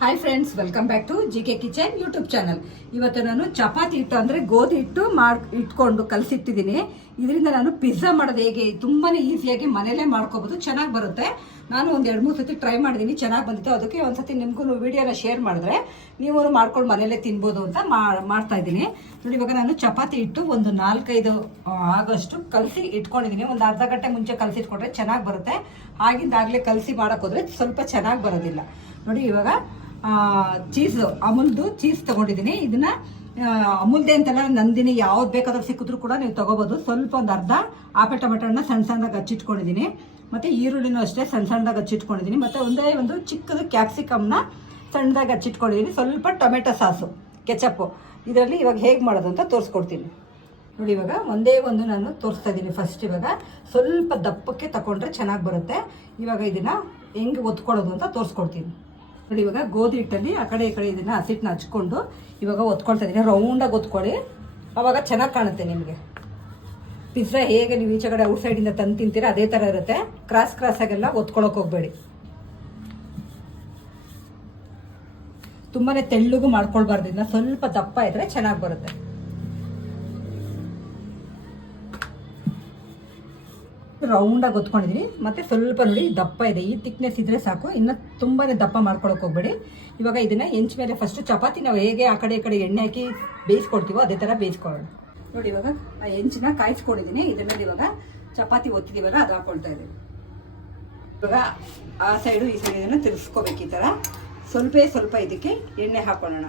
Hi friends welcome back to G K kitchen YouTube channel ಇವತ್ತು ನಾನು ಚಪಾತಿ ಹಿಟ್ಟು ಅಂದರೆ ಗೋಧಿ ಹಿಟ್ಟು ಮಾಡ್ ಇಟ್ಕೊಂಡು ಕಲಸಿಟ್ಟಿದ್ದೀನಿ. ಇದರಿಂದ ನಾನು ಪಿಜ್ಜಾ ಮಾಡೋದು ಹೇಗೆ? ತುಂಬಾ ಈಸಿಯಾಗಿ ಮನೇಲೇ ಮಾಡ್ಕೋಬೋದು, ಚೆನ್ನಾಗಿ ಬರುತ್ತೆ. ನಾನು ಒಂದು ಎರಡು ಮೂರು ಸತಿ ಟ್ರೈ ಮಾಡಿದ್ದೀನಿ ಚೆನ್ನಾಗಿ ಬಂದಿತ್ತು. ಅದಕ್ಕೆ ಒಂದು ನಿಮಗೂ ವೀಡಿಯೋನ ಶೇರ್ ಮಾಡಿದ್ರೆ ನೀವು ಮಾಡ್ಕೊಂಡು ಮನೇಲೇ ತಿನ್ಬೋದು ಅಂತ ಮಾಡ್ತಾ ಇದ್ದೀನಿ. ನೋಡಿ, ಇವಾಗ ನಾನು ಚಪಾತಿ ಹಿಟ್ಟು ಒಂದು ನಾಲ್ಕೈದು ಆಗೋಷ್ಟು ಕಲಸಿ ಇಟ್ಕೊಂಡಿದ್ದೀನಿ ಒಂದು ಅರ್ಧ ಗಂಟೆ ಮುಂಚೆ ಕಲಸಿ ಇಟ್ಕೊಂಡ್ರೆ ಚೆನ್ನಾಗಿ ಬರುತ್ತೆ. ಆಗಿಂದಾಗಲೇ ಕಲಸಿ ಮಾಡೋಕ್ಕೋದ್ರೆ ಸ್ವಲ್ಪ ಚೆನ್ನಾಗಿ ಬರೋದಿಲ್ಲ. ನೋಡಿ, ಇವಾಗ ಚೀಸ್ ಅಮೂಲ್ದು ಚೀಸ್ ತಗೊಂಡಿದ್ದೀನಿ. ಇದನ್ನ ಅಮೂಲ್ದೆ ಅಂತಲ್ಲ, ನಂದಿನಿ ಯಾವ್ದು ಬೇಕಾದ್ರೂ ಸಿಕ್ಕಿದ್ರು ಕೂಡ ನೀವು ತಗೋಬೋದು. ಸ್ವಲ್ಪ ಒಂದು ಅರ್ಧ ಆಪೆ ಟೊಮೆಟೋನ ಸಣ್ಣ ಸಣ್ಣದಾಗಿ ಹಚ್ಚಿಟ್ಕೊಂಡಿದ್ದೀನಿ. ಮತ್ತೆ ಈರುಳ್ಳಿನೂ ಅಷ್ಟೇ ಸಣ್ಣ ಸಣ್ಣದಾಗ ಹಚ್ಚಿಟ್ಕೊಂಡಿದ್ದೀನಿ. ಮತ್ತೆ ಒಂದೇ ಒಂದು ಚಿಕ್ಕದು ಕ್ಯಾಪ್ಸಿಕಮ್ನ ಸಣ್ಣದಾಗಿ ಹಚ್ಚಿಟ್ಕೊಂಡಿದ್ದೀನಿ. ಸ್ವಲ್ಪ ಟೊಮೆಟೊ ಸಾಸು, ಕೆಚಪ್ಪು. ಇದರಲ್ಲಿ ಇವಾಗ ಹೇಗೆ ಮಾಡೋದು ಅಂತ ತೋರಿಸ್ಕೊಡ್ತೀನಿ. ನೋಡಿ ಇವಾಗ ಒಂದೇ ಒಂದು ನಾನು ತೋರಿಸ್ತಾ ಇದ್ದೀನಿ ಫಸ್ಟ್ ಇವಾಗ. ಸ್ವಲ್ಪ ದಪ್ಪಕ್ಕೆ ತಗೊಂಡ್ರೆ ಚೆನ್ನಾಗಿ ಬರುತ್ತೆ. ಇವಾಗ ಇದನ್ನು ಹೆಂಗೆ ಒತ್ಕೊಳ್ಳೋದು ಅಂತ ತೋರಿಸ್ಕೊಡ್ತೀನಿ. ನೋಡಿ, ಇವಾಗ ಗೋಧಿ ಹಿಟ್ಟಲ್ಲಿ ಆ ಕಡೆ ಈ ಕಡೆ ಇದನ್ನ ಹಸಿಟ್ಟನ್ನ ಹಚ್ಕೊಂಡು ಇವಾಗ ಒತ್ಕೊಳ್ತಾ ಇದ್ದೀನಿ ರೌಂಡಾಗಿ ಒತ್ಕೊಳ್ಳಿ ಅವಾಗ ಚೆನ್ನಾಗಿ ಕಾಣುತ್ತೆ ನಿಮಗೆ. ಪಿಜ್ಜಾ ಹೇಗೆ ನೀವು ಈಚೆ ಕಡೆ ಔಟ್ ಸೈಡಿಂದ ತಂದು ತಿಂತೀರಾ, ಅದೇ ಥರ ಇರುತ್ತೆ. ಕ್ರಾಸ್ ಕ್ರಾಸ್ ಒತ್ಕೊಳ್ಳೋಕೆ ಹೋಗಬೇಡಿ. ತುಂಬಾ ತೆಳ್ಳಗೂ ಮಾಡ್ಕೊಳ್ಬಾರ್ದಿಂದ ಸ್ವಲ್ಪ ದಪ್ಪ ಇದ್ರೆ ಚೆನ್ನಾಗಿ ಬರುತ್ತೆ. ರೌಂಡಾಗಿ ಒತ್ಕೊಂಡಿದ್ದೀನಿ ಮತ್ತೆ ಸ್ವಲ್ಪ ನೋಡಿ ದಪ್ಪ ಇದೆ. ಈ ತಿಕ್ನೆಸ್ ಇದ್ರೆ ಸಾಕು. ಇನ್ನು ತುಂಬಾನೇ ದಪ್ಪ ಮಾಡ್ಕೊಳಕ್ಕೆ ಹೋಗ್ಬೇಡಿ. ಇವಾಗ ಇದನ್ನ ಹೆಂಚ್ ಮೇಲೆ ಫಸ್ಟ್ ಚಪಾತಿ ನಾವು ಹೇಗೆ ಆ ಕಡೆ ಈ ಕಡೆ ಎಣ್ಣೆ ಹಾಕಿ ಬೇಯಿಸ್ಕೊಡ್ತೀವೋ ಅದೇ ಥರ ಬೇಯಿಸ್ಕೊಳ್ಳೋಣ. ನೋಡಿ ಇವಾಗ ಆ ಹೆಂಚಿನ ಕಾಯಿಸ್ಕೊಂಡಿದ್ದೀನಿ ಇದನ್ನ ಇವಾಗ ಚಪಾತಿ ಒತ್ತಿದೀವಲ್ಲ, ಅದು ಹಾಕ್ಕೊಳ್ತಾ ಇದ್ದೀವಿ ಇವಾಗ ಆ ಸೈಡು ಈ ಸೈಡ್ ಇದನ್ನು ತಿರ್ಸ್ಕೋಬೇಕು ಈ ಥರ ಸ್ವಲ್ಪ ಸ್ವಲ್ಪ ಇದಕ್ಕೆ ಎಣ್ಣೆ ಹಾಕೊಳ್ಳೋಣ.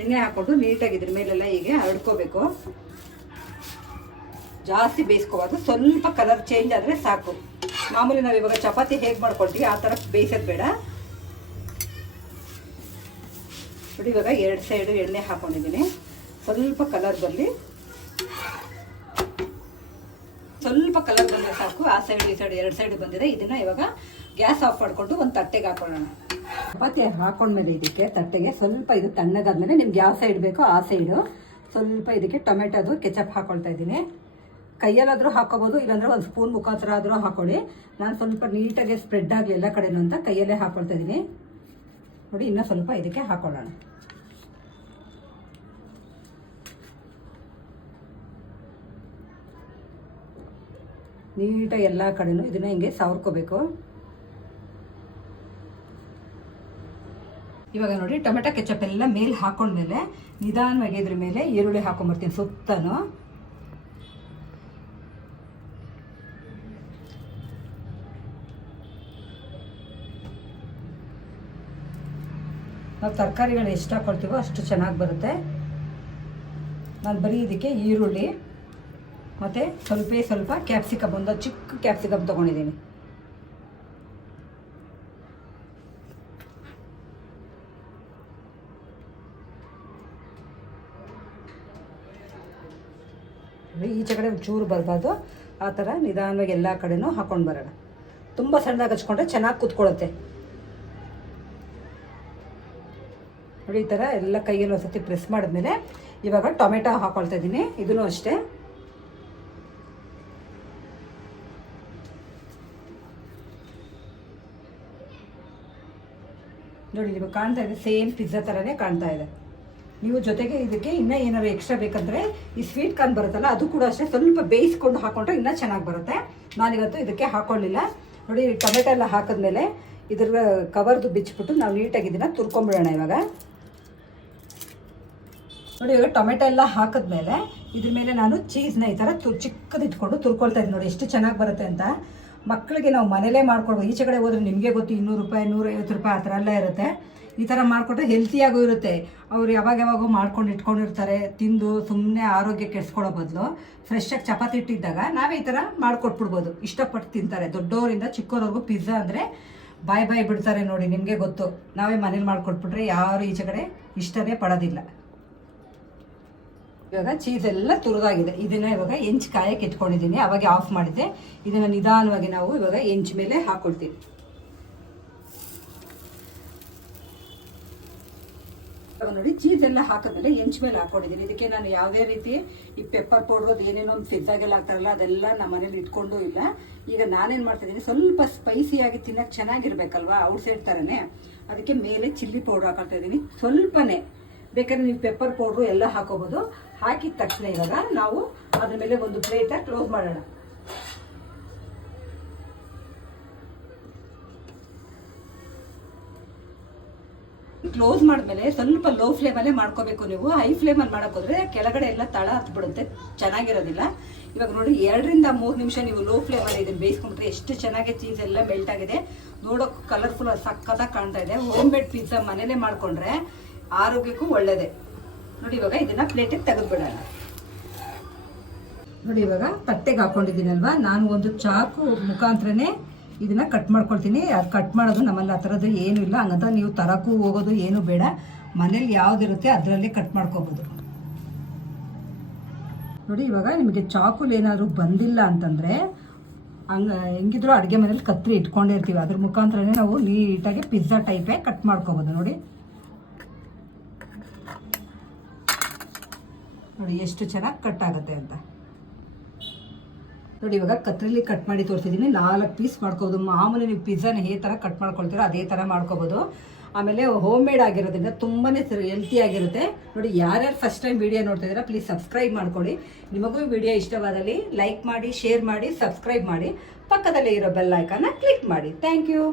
ಎಣ್ಣೆ ಹಾಕ್ಕೊಂಡು ನೀಟಾಗಿ ಇದ್ರ ಮೇಲೆಲ್ಲ ಹೀಗೆ ಹರಡ್ಕೋಬೇಕು ಜಾಸ್ತಿ ಬೇಯಿಸ್ಕೋಬಾರ್ದು. ಸ್ವಲ್ಪ ಕಲರ್ ಚೇಂಜ್ ಆದರೆ ಸಾಕು. ಮಾಮೂಲಿ ನಾವು ಇವಾಗ ಚಪಾತಿ ಹೇಗೆ ಮಾಡ್ಕೊಳ್ತೀವಿ, ಆ ಥರ ಬೇಯಿಸೋದು ಬೇಡ. ನೋಡಿ, ಇವಾಗ ಎರಡು ಸೈಡು ಎಣ್ಣೆ ಹಾಕ್ಕೊಂಡಿದ್ದೀನಿ ಸ್ವಲ್ಪ ಕಲರ್ ಬರಲಿ. ಸ್ವಲ್ಪ ಕಲರ್ ಬಂದರೆ ಸಾಕು. ಆ ಸೈಡ್ ಈ ಸೈಡ್ ಎರಡು ಸೈಡ್ ಬಂದಿದೆ. ಇದನ್ನು ಇವಾಗ ಗ್ಯಾಸ್ ಆಫ್ ಮಾಡಿಕೊಂಡು ಒಂದು ತಟ್ಟೆಗೆ ಹಾಕೊಳ್ಳೋಣ. ಚಪಾತಿ ಹಾಕೊಂಡ್ಮೇಲೆ ಇದಕ್ಕೆ ತಟ್ಟೆಗೆ ಸ್ವಲ್ಪ ಇದು ತಣ್ಣಗಾದ್ಮೇಲೆ ನಿಮ್ಗೆ ಯಾವ ಸೈಡ್ ಬೇಕೋ ಆ ಸೈಡು ಸ್ವಲ್ಪ ಇದಕ್ಕೆ ಟೊಮೆಟೊದು ಕೆಚಪ್ ಹಾಕೊಳ್ತಾ ಇದ್ದೀನಿ. ಕೈಯಲ್ಲಾದರೂ ಹಾಕೋಬೋದು, ಇಲ್ಲಾಂದ್ರೆ ಒಂದು ಸ್ಪೂನ್ ಮುಖಾಂತರ ಆದರೂ ಹಾಕೊಳ್ಳಿ. ನಾನು ಸ್ವಲ್ಪ ನೀಟಾಗಿ ಸ್ಪ್ರೆಡ್ ಆಗಲಿ ಎಲ್ಲ ಕಡೆನೂ ಅಂತ ಕೈಯಲ್ಲೇ ಹಾಕೊಳ್ತಾ ಇದ್ದೀನಿ ನೋಡಿ, ಇನ್ನೂ ಸ್ವಲ್ಪ ಇದಕ್ಕೆ ಹಾಕೊಳ್ಳೋಣ. ನೀಟಾಗಿ ಎಲ್ಲ ಕಡೆನೂ ಇದನ್ನ ಹಿಂಗೆ ಸವರ್ಕೋಬೇಕು. ಇವಾಗ ನೋಡಿ, ಟೊಮೆಟೊ ಕೆಚಪ್ ಎಲ್ಲ ಮೇಲೆ ಹಾಕೊಂಡ್ಮೇಲೆ ನಿಧಾನವಾಗಿ ಇದ್ರ ಮೇಲೆ ಈರುಳ್ಳಿ ಹಾಕೊಂಡ್ಬರ್ತೀನಿ ಸುತ್ತನು. ನಾವು ತರಕಾರಿಗಳು ಎಷ್ಟು ಹಾಕೊಳ್ತೀವೋ ಅಷ್ಟು ಚೆನ್ನಾಗಿ ಬರುತ್ತೆ. ನಾನು ಬರೀ ಇದಕ್ಕೆ ಈರುಳ್ಳಿ, ಮತ್ತು ಸ್ವಲ್ಪ ಸ್ವಲ್ಪ ಕ್ಯಾಪ್ಸಿಕಮ್, ಒಂದು ಚಿಕ್ಕ ಕ್ಯಾಪ್ಸಿಕಮ್ ತೊಗೊಂಡಿದ್ದೀನಿ. ಈಚೆ ಕಡೆ ಚೂರು ಬರಬಾರ್ದು. ಆ ಥರ ನಿಧಾನವಾಗಿ ಎಲ್ಲ ಕಡೆನೂ ಹಾಕ್ಕೊಂಡು ಬರೋಣ. ತುಂಬ ಸಣ್ಣದಾಗಿ ಹಚ್ಕೊಂಡ್ರೆ ಚೆನ್ನಾಗಿ ಕೂತ್ಕೊಳ್ಳುತ್ತೆ ನೋಡಿ, ಈ ಥರ ಎಲ್ಲ ಕೈಯಲ್ಲಿ ಒಂದ್ಸತಿ ಪ್ರೆಸ್ ಮಾಡಿದ್ಮೇಲೆ ಇವಾಗ ಟೊಮೆಟೊ ಹಾಕೊಳ್ತಾ ಇದ್ದೀನಿ. ಇದನ್ನು ಅಷ್ಟೇ. ನೋಡಿ, ಇವಾಗ ಕಾಣ್ತಾ ಇದೆ, ಸೇಮ್ ಪಿಜ್ಜಾ ಥರನೇ ಕಾಣ್ತಾ ಇದೆ. ನೀವು ಜೊತೆಗೆ ಇದಕ್ಕೆ ಇನ್ನೂ ಏನಾದ್ರು ಎಕ್ಸ್ಟ್ರಾ ಬೇಕಂದ್ರೆ ಈ ಸ್ವೀಟ್ ಕಾರ್ನ್ ಬರುತ್ತಲ್ಲ, ಅದು ಕೂಡ ಅಷ್ಟೇ. ಸ್ವಲ್ಪ ಬೇಯಿಸ್ಕೊಂಡು ಹಾಕೊಂಡ್ರೆ ಇನ್ನೂ ಚೆನ್ನಾಗಿ ಬರುತ್ತೆ. ನಾನಿವತ್ತು ಇದಕ್ಕೆ ಹಾಕೊಳ್ಳಿಲ್ಲ. ನೋಡಿ ಟೊಮೆಟೊ ಎಲ್ಲ ಹಾಕಿದ್ಮೇಲೆ ಇದ್ರ ಕವರ್ದು ಬಿಚ್ಚಿಬಿಟ್ಟು ನಾವು ನೀಟಾಗಿ ಇದನ್ನ ಇವಾಗ. ನೋಡಿ ಇವಾಗ ಟೊಮೆಟೊ ಎಲ್ಲ ಹಾಕಿದ್ಮೇಲೆ ಇದ್ರ ಮೇಲೆ ನಾನು ಚೀಸ್ನ ಈ ಥರ ತು ಚಿಕ್ಕದಿಟ್ಕೊಂಡು ತುರ್ಕೊಳ್ತಾ ಇದ್ದೀನಿ ನೋಡಿ, ಎಷ್ಟು ಚೆನ್ನಾಗಿ ಬರುತ್ತೆ ಅಂತ. ಮಕ್ಕಳಿಗೆ ನಾವು ಮನೇಲೇ ಮಾಡ್ಕೊಡ್ಬೋದು ಈಚೆ ಕಡೆ ಹೋದ್ರೆ ನಿಮಗೆ ಗೊತ್ತು, ಇನ್ನೂರು ರೂಪಾಯಿ, ನೂರೈವತ್ತು ರೂಪಾಯಿ ಆ ಥರ ಎಲ್ಲ ಇರುತ್ತೆ. ಈ ಥರ ಮಾಡಿಕೊಟ್ರೆ ಹೆಲ್ತಿಯಾಗೂ ಇರುತ್ತೆ. ಅವ್ರು ಯಾವಾಗ ಯಾವಾಗೋ ಮಾಡ್ಕೊಂಡು ಇಟ್ಕೊಂಡಿರ್ತಾರೆ, ತಿಂದು ಸುಮ್ಮನೆ ಆರೋಗ್ಯ ಕೆಡಿಸ್ಕೊಳ್ಳೋ ಬದಲು. ಫ್ರೆಶ್ಶಾಗಿ ಚಪಾತಿ ಇಟ್ಟಿದ್ದಾಗ ನಾವೇ ಈ ಥರ ಮಾಡಿಕೊಟ್ಬಿಡ್ಬೋದು. ಇಷ್ಟಪಟ್ಟು ತಿಂತಾರೆ. ದೊಡ್ಡವರಿಂದ ಚಿಕ್ಕವ್ರವ್ರಿಗೂ ಪಿಜ್ಜಾ ಅಂದರೆ ಬಾಯ್ ಬಾಯ್ ಬಿಡ್ತಾರೆ ನೋಡಿ, ನಿಮಗೆ ಗೊತ್ತು. ನಾವೇ ಮನೇಲಿ ಮಾಡಿಕೊಟ್ಬಿಟ್ರೆ ಯಾರು ಈಚೆ ಕಡೆ ಇಷ್ಟವೇ ಪಡೋದಿಲ್ಲ. ಇವಾಗ ಚೀಸ್ ಎಲ್ಲ ತುರಿದಾಗಿದೆ. ಇದನ್ನ ಇವಾಗ ಹೆಂಚ್ ಕಾಯಕ್ಕೆ ಇಟ್ಕೊಂಡಿದ್ದೀನಿ. ಅವಾಗ ಆಫ್ ಮಾಡಿದ್ದೆ ಇದನ್ನ ನಿಧಾನವಾಗಿ ನಾವು ಇವಾಗ ಹೆಂಚ್ ಮೇಲೆ ಹಾಕೊಳ್ತೀವಿ. ಇವಾಗ ನೋಡಿ ಚೀಸ್ ಎಲ್ಲ ಹಾಕಿದ್ಮೇಲೆ ಎಂಚ್ ಮೇಲೆ ಹಾಕೊಂಡಿದ್ದೀನಿ. ಇದಕ್ಕೆ ನಾನು ಯಾವುದೇ ರೀತಿ ಈ ಪೆಪ್ಪರ್ ಪೌಡ್ರ್ ಅದು ಏನೇನೋ ಒಂದು ಫಿಜ್ಜಾಗೆಲ್ಲ ಹಾಕ್ತಾರಲ್ಲ, ಅದೆಲ್ಲ ನಮ್ಮ ಮನೇಲಿ ಇಟ್ಕೊಂಡು ಇಲ್ಲ. ಈಗ ನಾನೇನು ಮಾಡ್ತಿದ್ದೀನಿ, ಸ್ವಲ್ಪ ಸ್ಪೈಸಿಯಾಗಿ ತಿನ್ನಕ್ಕೆ ಚೆನ್ನಾಗಿರ್ಬೇಕಲ್ವಾ ಔಟ್ಸೈಡ್ ಥರನೇ ಅದಕ್ಕೆ ಮೇಲೆ ಚಿಲ್ಲಿ ಪೌಡ್ರ್ ಹಾಕೊಳ್ತಾ ಇದ್ದೀನಿ. ಸ್ವಲ್ಪನೇ ಬೇಕಾದ್ರೆ ನೀವು ಪೆಪ್ಪರ್ ಪೌಡ್ರು ಎಲ್ಲ ಹಾಕೋಬೋದು. ಹಾಕಿದ ತಕ್ಷಣ ಇವಾಗ ನಾವು ಅದ್ರ ಮೇಲೆ ಒಂದು ಪ್ಲೇಟ ಕ್ಲೋಸ್ ಮಾಡೋಣ. ಕ್ಲೋಸ್ ಮಾಡಿದ್ಮೇಲೆ ಸ್ವಲ್ಪ ಲೋ ಫ್ಲೇಮಲ್ಲೇ ಮಾಡ್ಕೋಬೇಕು ನೀವು. ಹೈ ಫ್ಲೇಮಲ್ಲಿ ಮಾಡೋಕ್ಕೋದ್ರೆ ಕೆಳಗಡೆ ಎಲ್ಲ ತಳ ಹತ್ಬಿಡುತ್ತೆ. ಚೆನ್ನಾಗಿರೋದಿಲ್ಲ. ಇವಾಗ ನೋಡಿ ಎರಡರಿಂದ ಮೂರು ನಿಮಿಷ ನೀವು ಲೋ ಫ್ಲೇಮಲ್ಲಿ ಇದನ್ನು ಬೇಯಿಸ್ಕೊಂಡ್ರೆ ಎಷ್ಟು ಚೆನ್ನಾಗಿ ಚೀಸ್ ಎಲ್ಲ ಮೆಲ್ಟ್ ಆಗಿದೆ. ನೋಡೋಕೆ ಕಲರ್ಫುಲ್ ಸಕ್ಕತ್ತಾಗಿ ಕಾಣ್ತಾ ಇದೆ. ಹೋಮ್ ಮೇಡ್ ಪಿಜ್ಜಾ ಮನೇಲೇ ಮಾಡಿಕೊಂಡ್ರೆ ಆರೋಗ್ಯಕ್ಕೂ ಒಳ್ಳೆಯದೇ ನೋಡಿ ಇವಾಗ ಇದನ್ನ ಪ್ಲೇಟಿಗೆ ತೆಗೆದುಬಿಡೋಣ. ನೋಡಿ ಇವಾಗ ತಟ್ಟೆಗೆ ಹಾಕೊಂಡಿದ್ದೀನಲ್ವಾ? ನಾನು ಒಂದು ಚಾಕು ಮುಖಾಂತರನೇ ಇದನ್ನ ಕಟ್ ಮಾಡ್ಕೊಳ್ತೀನಿ. ಅದು ಕಟ್ ಮಾಡೋದು ನಮ್ಮಲ್ಲಿ ಆ ಥರದ್ದು ಏನೂ ಇಲ್ಲ. ಹಂಗಂತ ನೀವು ತರಕ್ಕೂ ಹೋಗೋದು ಏನೂ ಬೇಡ. ಮನೇಲಿ ಯಾವುದಿರುತ್ತೆ ಅದರಲ್ಲೇ ಕಟ್ ಮಾಡ್ಕೋಬೋದು. ನೋಡಿ ಇವಾಗ ನಿಮಗೆ ಚಾಕುಲ್ ಏನಾದರೂ ಬಂದಿಲ್ಲ ಅಂತಂದರೆ ಹಂಗೆ ಹೆಂಗಿದ್ರು ಅಡುಗೆ ಮನೇಲಿ ಕತ್ತರಿ ಇಟ್ಕೊಂಡಿರ್ತೀವಿ. ಅದ್ರ ಮುಖಾಂತರನೇ ನಾವು ನೀಟಾಗಿ ಪಿಜ್ಜಾ ಟೈಪೇ ಕಟ್ ಮಾಡ್ಕೋಬೋದು. ನೋಡಿ. ನೋಡಿ, ಎಷ್ಟು ಚೆನ್ನಾಗಿ ಕಟ್ ಆಗುತ್ತೆ ಅಂತ. ನೋಡಿ, ಇವಾಗ ಕತ್ರಿಲಿ ಕಟ್ ಮಾಡಿ ತೋರಿಸಿದ್ದೀನಿ ನಾಲ್ಕು ಪೀಸ್ ಮಾಡ್ಕೋಬೋದು. ಮಾಮೂಲಿ ನೀವು ಪಿಜ್ಜಾನ ಹೇ ಥರ ಕಟ್ ಮಾಡ್ಕೊಳ್ತೀರೋ, ಅದೇ ಥರ ಮಾಡ್ಕೋಬೋದು. ಆಮೇಲೆ ಹೋಮ್ ಮೇಡ್ ಆಗಿರೋದ್ರಿಂದ ತುಂಬಾ ಹೆಲ್ತಿ ಆಗಿರುತ್ತೆ. ನೋಡಿ, ಯಾರ್ಯಾರು ಫಸ್ಟ್ ಟೈಮ್ ವಿಡಿಯೋ ನೋಡ್ತಿದ್ದೀರಾ ಪ್ಲೀಸ್ ಸಬ್ಸ್ಕ್ರೈಬ್ ಮಾಡ್ಕೊಳ್ಳಿ ನಿಮಗೂ ವಿಡಿಯೋ ಇಷ್ಟವಾದಲ್ಲಿ ಲೈಕ್ ಮಾಡಿ ಶೇರ್ ಮಾಡಿ ಸಬ್ಸ್ಕ್ರೈಬ್ ಮಾಡಿ. ಪಕ್ಕದಲ್ಲೇ ಇರೋ ಬೆಲ್ ಐಕಾನ ಕ್ಲಿಕ್ ಮಾಡಿ. Thank you